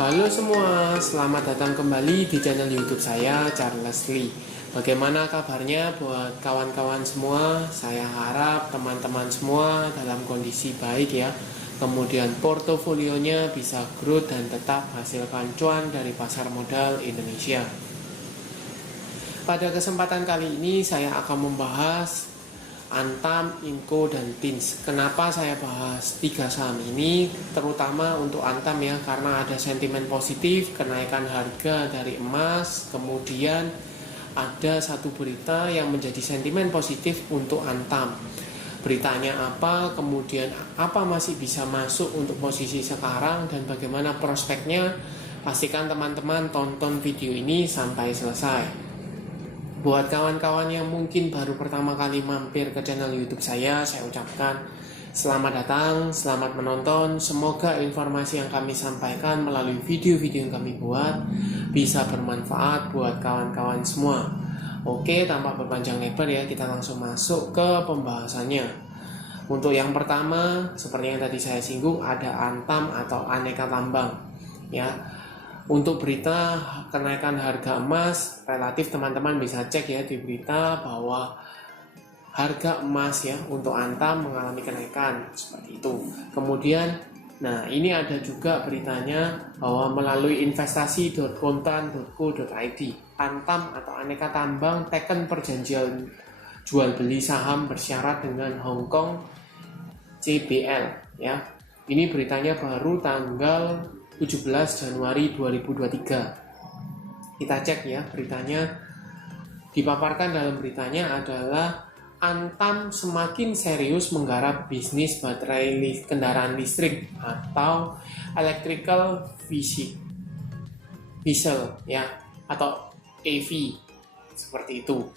Halo semua, selamat datang kembali di channel YouTube saya, Charles Lee. Bagaimana kabarnya buat kawan-kawan semua? Saya harap teman-teman semua dalam kondisi baik ya. Kemudian portofolionya bisa growth dan tetap hasilkan cuan dari pasar modal Indonesia. Pada kesempatan kali ini saya akan membahas Antam, Inco, dan Tins. Kenapa saya bahas 3 saham ini? Terutama untuk Antam ya, karena ada sentimen positif, kenaikan harga dari emas, kemudian ada satu berita yang menjadi sentimen positif untuk Antam. Beritanya apa, kemudian apa masih bisa masuk untuk posisi sekarang, dan bagaimana prospeknya? Pastikan teman-teman tonton video ini sampai selesai. Buat kawan-kawan yang mungkin baru pertama kali mampir ke channel YouTube saya ucapkan selamat datang, selamat menonton. Semoga informasi yang kami sampaikan melalui video-video yang kami buat bisa bermanfaat buat kawan-kawan semua. Oke, tanpa berpanjang lebar ya, kita langsung masuk ke pembahasannya. Untuk yang pertama, seperti yang tadi saya singgung, ada Antam atau aneka tambang ya. Untuk berita kenaikan harga emas, relatif teman-teman bisa cek ya di berita bahwa harga emas ya untuk Antam mengalami kenaikan seperti itu. Kemudian, nah ini ada juga beritanya bahwa melalui investasi.kontan.co.id, Antam atau aneka tambang teken perjanjian jual beli saham bersyarat dengan Hong Kong CBL ya. Ini beritanya baru tanggal 17 Januari 2023. Kita cek ya beritanya. Dipaparkan dalam beritanya adalah Antam semakin serius menggarap bisnis baterai kendaraan listrik atau electrical vehicle ya, atau EV seperti itu.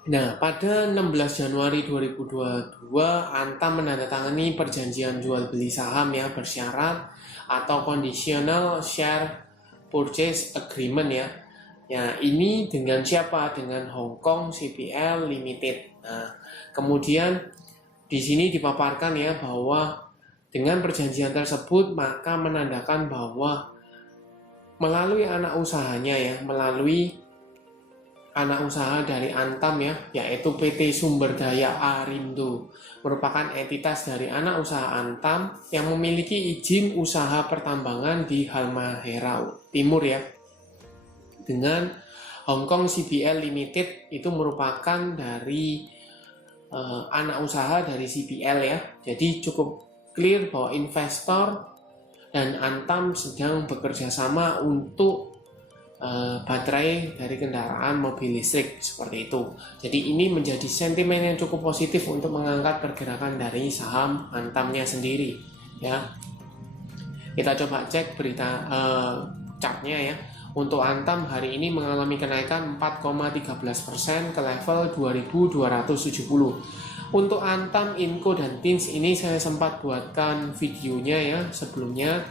Nah, pada 16 Januari 2022, Antam menandatangani perjanjian jual beli saham ya bersyarat atau conditional share purchase agreement ya. Ya, ini dengan siapa? Dengan Hong Kong CBL Limited. Nah, kemudian di sini dipaparkan ya bahwa dengan perjanjian tersebut maka menandakan bahwa melalui anak usahanya ya, melalui anak usaha dari Antam ya, yaitu PT Sumber Daya Arindo, merupakan entitas dari anak usaha Antam yang memiliki izin usaha pertambangan di Halmahera Timur ya. Dengan Hong Kong CBL Limited itu merupakan dari anak usaha dari CBL ya. Jadi cukup clear bahwa investor dan Antam sedang bekerja sama untuk baterai dari kendaraan mobil listrik seperti itu. Jadi ini menjadi sentimen yang cukup positif untuk mengangkat pergerakan dari saham Antamnya sendiri ya. Kita coba cek berita chartnya ya. Untuk Antam hari ini mengalami kenaikan 4,13% ke level 2270. Untuk Antam, Inco, dan Tins ini saya sempat buatkan videonya ya sebelumnya.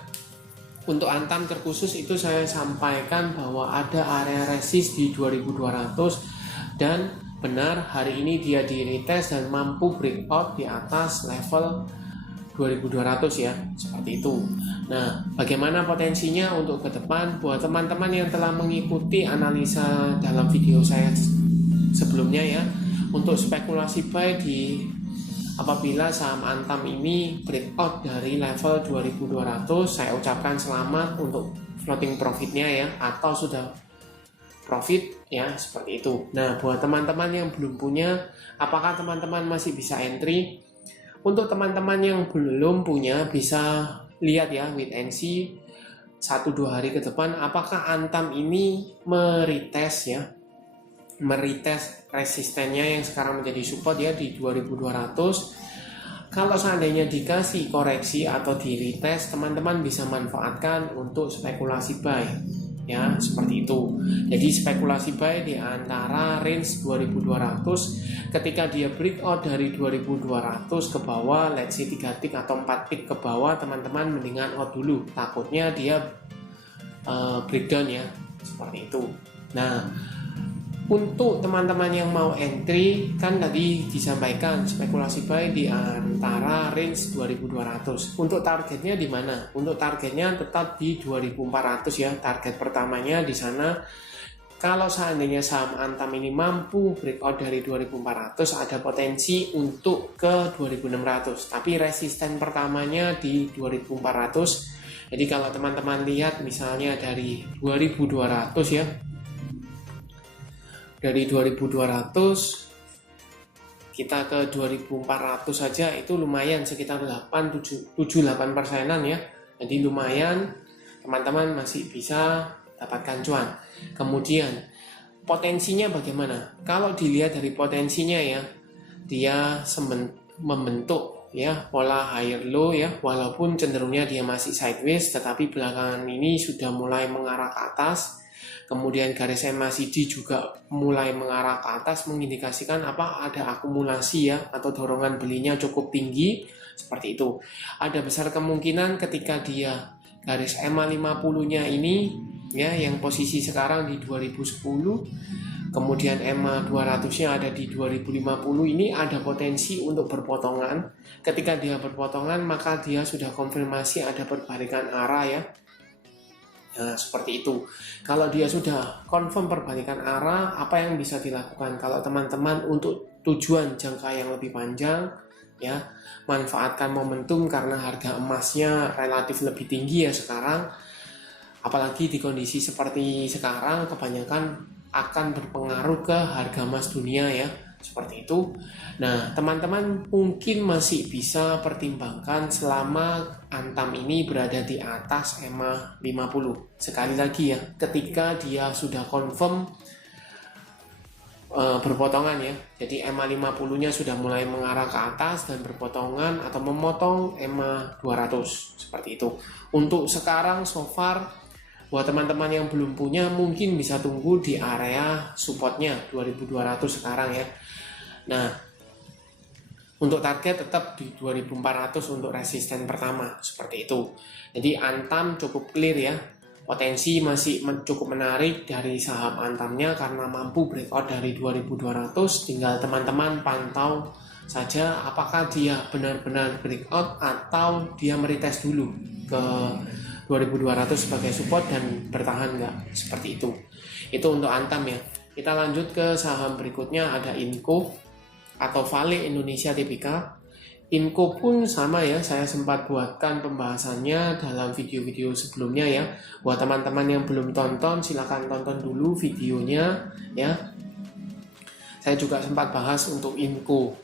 Untuk Antam terkhusus itu saya sampaikan bahwa ada area resist di 2200 dan benar hari ini dia di retest dan mampu breakout di atas level 2200 ya, seperti itu. Nah, bagaimana potensinya untuk ke depan? Buat teman-teman yang telah mengikuti analisa dalam video saya sebelumnya ya, untuk spekulasi buy di apabila saham Antam ini breakout dari level 2200, saya ucapkan selamat untuk floating profitnya ya, atau sudah profit ya, seperti itu. Nah, buat teman-teman yang belum punya, apakah teman-teman masih bisa entry? Untuk teman-teman yang belum punya, bisa lihat ya wait and see 1-2 hari ke depan apakah Antam ini meretest ya, meretest resistennya yang sekarang menjadi support ya di 2200. Kalau seandainya dikasih koreksi atau di retest, teman-teman bisa manfaatkan untuk spekulasi buy ya, seperti itu. Jadi spekulasi buy di antara range 2200. Ketika dia breakout dari 2200 ke bawah, let's say 3 tick atau 4 tick ke bawah, teman-teman mendingan out dulu, takutnya dia breakdown ya, seperti itu. Nah, Untuk teman-teman yang mau entry, kan tadi disampaikan spekulasi buy di antara range 2200. Untuk targetnya di mana? Untuk targetnya tetap di 2400 ya. Target pertamanya di sana. Kalau seandainya saham Antam ini mampu breakout dari 2400, ada potensi untuk ke 2600. Tapi resisten pertamanya di 2400. Jadi kalau teman-teman lihat misalnya dari 2200 ya. Dari 2200 kita ke 2400 saja itu lumayan, sekitar 7-8%an ya. Jadi lumayan, teman-teman masih bisa dapatkan cuan. Kemudian potensinya bagaimana? Kalau dilihat dari potensinya ya, dia membentuk ya pola higher low ya, walaupun cenderungnya dia masih sideways, tetapi belakangan ini sudah mulai mengarah ke atas. Kemudian garis MACD juga mulai mengarah ke atas, mengindikasikan apa, ada akumulasi ya, atau dorongan belinya cukup tinggi, seperti itu. Ada besar kemungkinan ketika dia garis EMA 50-nya ini ya, yang posisi sekarang di 2010, kemudian EMA 200-nya ada di 2050, ini ada potensi untuk berpotongan. Ketika dia berpotongan, maka dia sudah konfirmasi ada perbalikan arah ya. Nah, seperti itu. Kalau dia sudah confirm perbalikan arah, apa yang bisa dilakukan? Kalau teman-teman untuk tujuan jangka yang lebih panjang, ya, manfaatkan momentum karena harga emasnya relatif lebih tinggi ya sekarang. Apalagi di kondisi seperti sekarang, kebanyakan akan berpengaruh ke harga emas dunia ya. Seperti itu. Nah, teman-teman mungkin masih bisa pertimbangkan selama Antam ini berada di atas EMA 50. Sekali lagi ya, ketika dia sudah confirm berpotongan ya. Jadi EMA 50-nya sudah mulai mengarah ke atas dan berpotongan atau memotong EMA 200. Seperti itu. Untuk sekarang so far, buat teman-teman yang belum punya mungkin bisa tunggu di area supportnya 2200 sekarang ya. Nah, untuk target tetap di 2400 untuk resisten pertama, seperti itu. Jadi Antam cukup clear ya, potensi masih cukup menarik dari saham Antamnya karena mampu breakout dari 2200. Tinggal teman-teman pantau saja apakah dia benar-benar breakout atau dia meretest dulu ke 2200 sebagai support dan bertahan nggak, seperti itu. Itu untuk Antam ya. Kita lanjut ke saham berikutnya, ada Inco atau Vale Indonesia Tbk. Inco pun sama ya, saya sempat buatkan pembahasannya dalam video-video sebelumnya ya. Buat teman-teman yang belum tonton, silahkan tonton dulu videonya ya. Saya juga sempat bahas untuk Inco.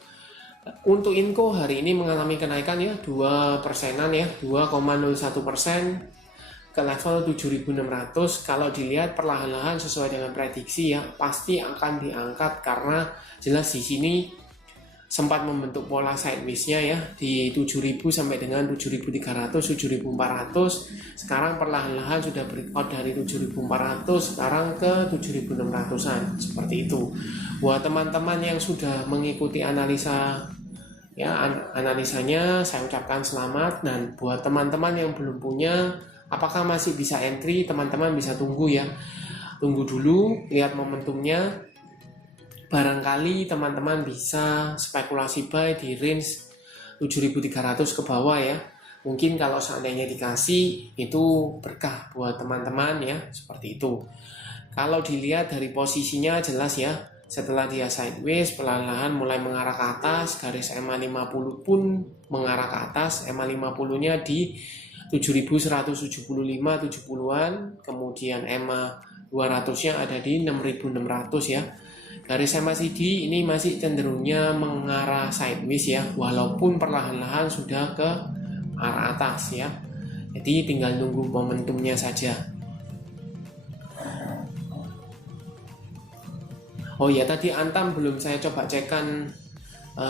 Untuk Inco hari ini mengalami kenaikan ya 2%-an ya, 2,01% ke level 7.600. Kalau dilihat perlahan-lahan sesuai dengan prediksi ya, pasti akan diangkat karena jelas di sini sempat membentuk pola sideways-nya ya di 7.000 sampai dengan 7.300, 7.400. Sekarang perlahan-lahan sudah breakout dari 7.400 sekarang ke 7.600-an, seperti itu. Buat teman-teman yang sudah mengikuti analisa ya, analisanya saya ucapkan selamat. Dan buat teman-teman yang belum punya, apakah masih bisa entry, teman-teman bisa tunggu ya. Tunggu dulu, lihat momentumnya. Barangkali teman-teman bisa spekulasi buy di range 7.300 ke bawah ya. Mungkin kalau seandainya dikasih, itu berkah buat teman-teman ya, seperti itu. Kalau dilihat dari posisinya jelas ya, setelah dia sideways perlahan-lahan mulai mengarah ke atas, garis EMA 50 pun mengarah ke atas. EMA 50-nya di 7.175 70-an, kemudian EMA 200-nya ada di 6.600 ya. Garis MACD ini masih cenderungnya mengarah sideways ya, walaupun perlahan-lahan sudah ke arah atas ya. Jadi tinggal nunggu momentumnya saja. Oh ya, tadi Antam belum saya coba cekkan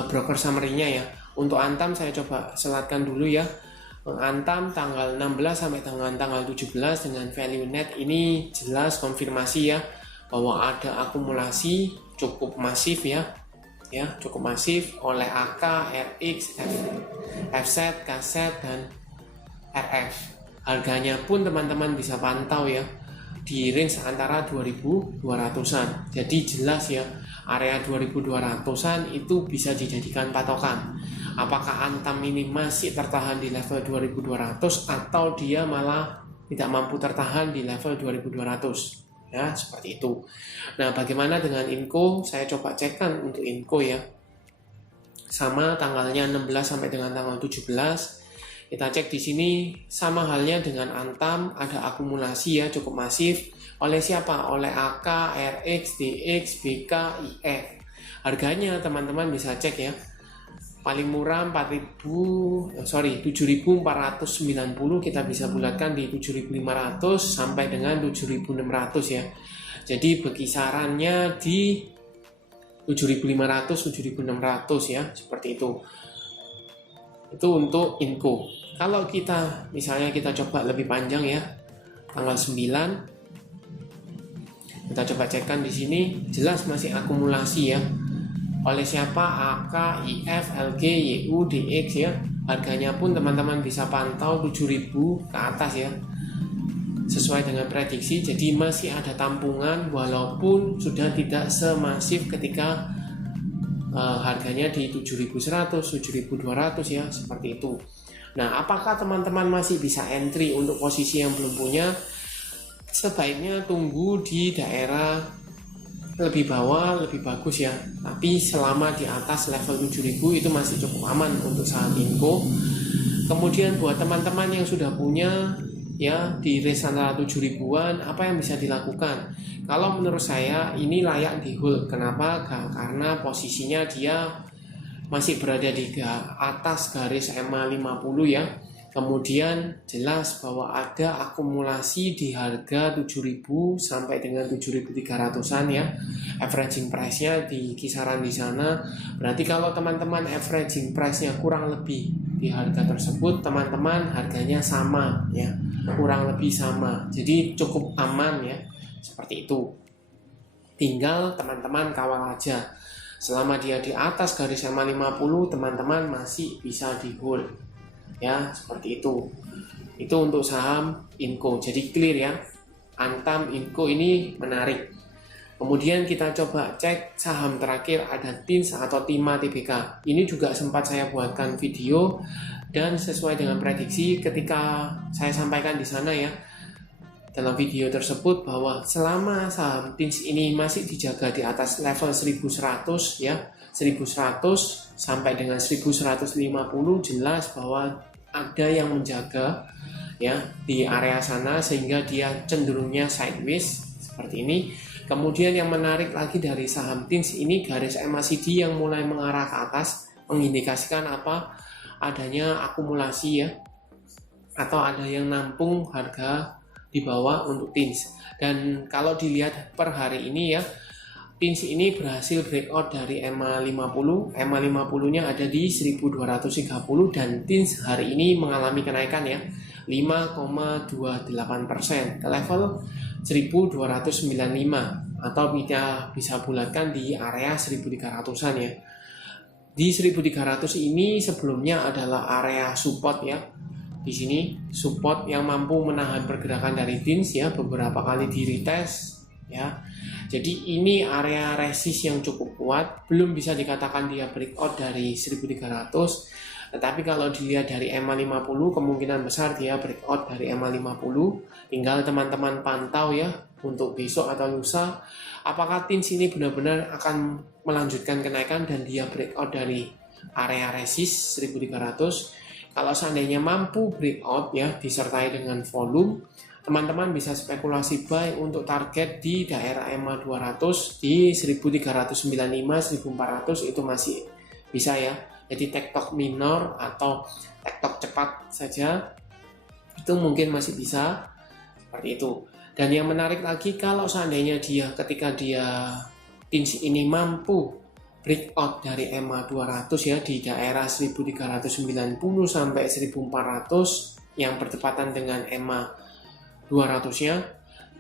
broker summary-nya ya. Untuk Antam saya coba selatkan dulu ya. Antam tanggal 16 sampai tanggal 17 dengan value net ini jelas konfirmasi ya bahwa ada akumulasi cukup masif ya, cukup masif oleh AK, RX, FZ, KZ dan RF. Harganya pun teman-teman bisa pantau ya, di range antara 2200-an. Jadi jelas ya, area 2200-an itu bisa dijadikan patokan. Apakah Antam ini masih tertahan di level 2200 atau dia malah tidak mampu tertahan di level 2200. Ya, seperti itu. Nah, bagaimana dengan Inco? Saya coba cekkan untuk Inco ya. Sama tanggalnya 16 sampai dengan tanggal 17. Kita cek di sini sama halnya dengan Antam, ada akumulasi ya cukup masif. Oleh siapa? Oleh AK, RX, DX, BK, IF. Harganya teman-teman bisa cek ya. Paling murah 7.490 kita bisa bulatkan di 7.500 sampai dengan 7.600 ya. Jadi berkisarannya di 7.500 7.600 ya, seperti itu. Itu untuk Inco. Kalau kita misalnya kita coba lebih panjang ya, tanggal 9 kita coba cekkan di sini, jelas masih akumulasi ya. Oleh siapa? AK, IF, LG, YU, DX ya. Harganya pun teman-teman bisa pantau 7.000 ke atas ya, sesuai dengan prediksi. Jadi masih ada tampungan walaupun sudah tidak semasif ketika harganya di 7.100, 7.200 ya, seperti itu. Nah, apakah teman-teman masih bisa entry untuk posisi yang belum punya? Sebaiknya tunggu di daerah lebih bawah, lebih bagus ya. Tapi selama di atas level 7.000 itu masih cukup aman untuk saham Inco. Kemudian buat teman-teman yang sudah punya ya di range antara 7.000-an, apa yang bisa dilakukan? Kalau menurut saya ini layak di hold. Kenapa? Karena posisinya dia masih berada di atas garis EMA 50 ya. Kemudian jelas bahwa ada akumulasi di harga 7.000 sampai dengan 7.300-an ya. Averaging price-nya di kisaran di sana. Berarti kalau teman-teman averaging price-nya kurang lebih di harga tersebut, teman-teman harganya sama ya, kurang lebih sama. Jadi cukup aman ya, seperti itu. Tinggal teman-teman kawal aja. Selama dia di atas garis EMA 50, teman-teman masih bisa di hold. Ya, seperti itu. Itu untuk saham Inco. Jadi clear ya. Antam, Inco ini menarik. Kemudian kita coba cek saham terakhir, ada TINS atau Timah Tbk. Ini juga sempat saya buatkan video dan sesuai dengan prediksi ketika saya sampaikan di sana ya, dalam video tersebut, bahwa selama saham TINS ini masih dijaga di atas level 1100 ya, 1100 sampai dengan 1150, jelas bahwa ada yang menjaga ya di area sana sehingga dia cenderungnya sideways seperti ini. Kemudian yang menarik lagi dari saham TINS ini, garis MACD yang mulai mengarah ke atas mengindikasikan apa? Adanya akumulasi ya, atau ada yang nampung harga di bawah untuk TINS. Dan kalau dilihat per hari ini ya, TINS ini berhasil breakout dari EMA 50. EMA 50-nya ada di 1230 dan TINS hari ini mengalami kenaikan ya 5,28% ke level 1295 atau kita bisa bulatkan di area 1300-an ya. Di 1300 ini sebelumnya adalah area support ya. Di sini support yang mampu menahan pergerakan dari TINS ya, beberapa kali di retest ya. Jadi ini area resist yang cukup kuat, belum bisa dikatakan dia breakout dari 1300, tetapi kalau dilihat dari EMA 50 kemungkinan besar dia breakout dari EMA 50. Tinggal teman-teman pantau ya untuk besok atau lusa, apakah TINS ini benar-benar akan melanjutkan kenaikan dan dia breakout dari area resist 1300. Kalau seandainya mampu breakout ya disertai dengan volume, teman-teman bisa spekulasi buy untuk target di daerah EMA 200 di 1395, 1400 itu masih bisa ya. Jadi tektok minor atau tektok cepat saja itu mungkin masih bisa seperti itu. Dan yang menarik lagi, kalau seandainya dia ketika dia TINS ini mampu breakout dari EMA 200 ya di daerah 1390 sampai 1400 yang bertepatan dengan EMA 200-nya,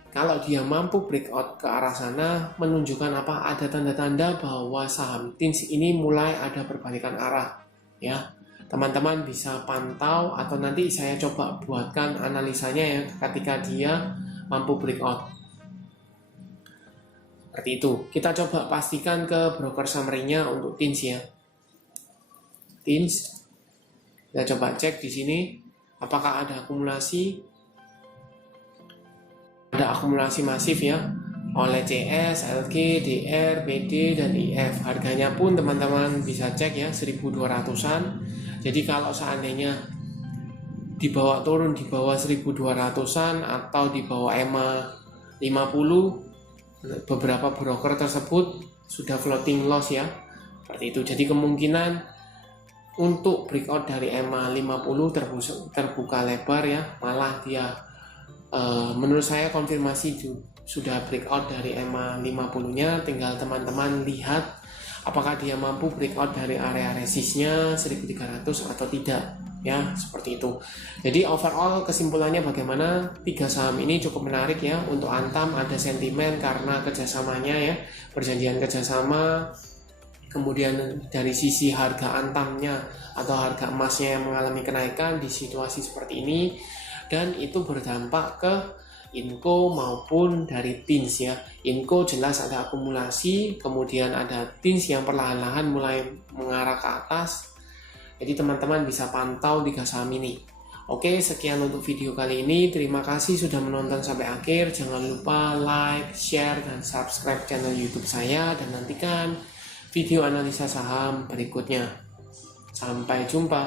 kalau dia mampu breakout ke arah sana menunjukkan apa? Ada tanda-tanda bahwa saham TINS ini mulai ada perbalikan arah ya. Teman-teman bisa pantau atau nanti saya coba buatkan analisanya ya ketika dia mampu breakout. Seperti itu. Kita coba pastikan ke broker summary-nya untuk TINS ya. TINS. Kita coba cek di sini apakah ada akumulasi. Ada akumulasi masif ya oleh CS, LG, DR, PD, dan IF. Harganya pun teman-teman bisa cek ya 1200-an. Jadi kalau seandainya turun di bawah 1200-an atau di bawah EMA 50, beberapa broker tersebut sudah floating loss ya. Seperti itu. Jadi kemungkinan untuk breakout dari EMA 50 terbuka lebar ya. Malah dia menurut saya konfirmasi sudah breakout dari EMA 50-nya, tinggal teman-teman lihat apakah dia mampu breakout dari area resistnya 1300 atau tidak ya, seperti itu. Jadi overall kesimpulannya bagaimana, 3 saham ini cukup menarik ya. Untuk Antam ada sentimen karena kerjasamanya ya, perjanjian kerjasama. Kemudian dari sisi harga Antamnya atau harga emasnya yang mengalami kenaikan di situasi seperti ini, dan itu berdampak ke Inco maupun dari TINS ya. Inco jelas ada akumulasi, kemudian ada TINS yang perlahan-lahan mulai mengarah ke atas. Jadi teman-teman bisa pantau 3 saham ini. Oke, sekian untuk video kali ini. Terima kasih sudah menonton sampai akhir. Jangan lupa like, share, dan subscribe channel YouTube saya. Dan nantikan video analisa saham berikutnya. Sampai jumpa.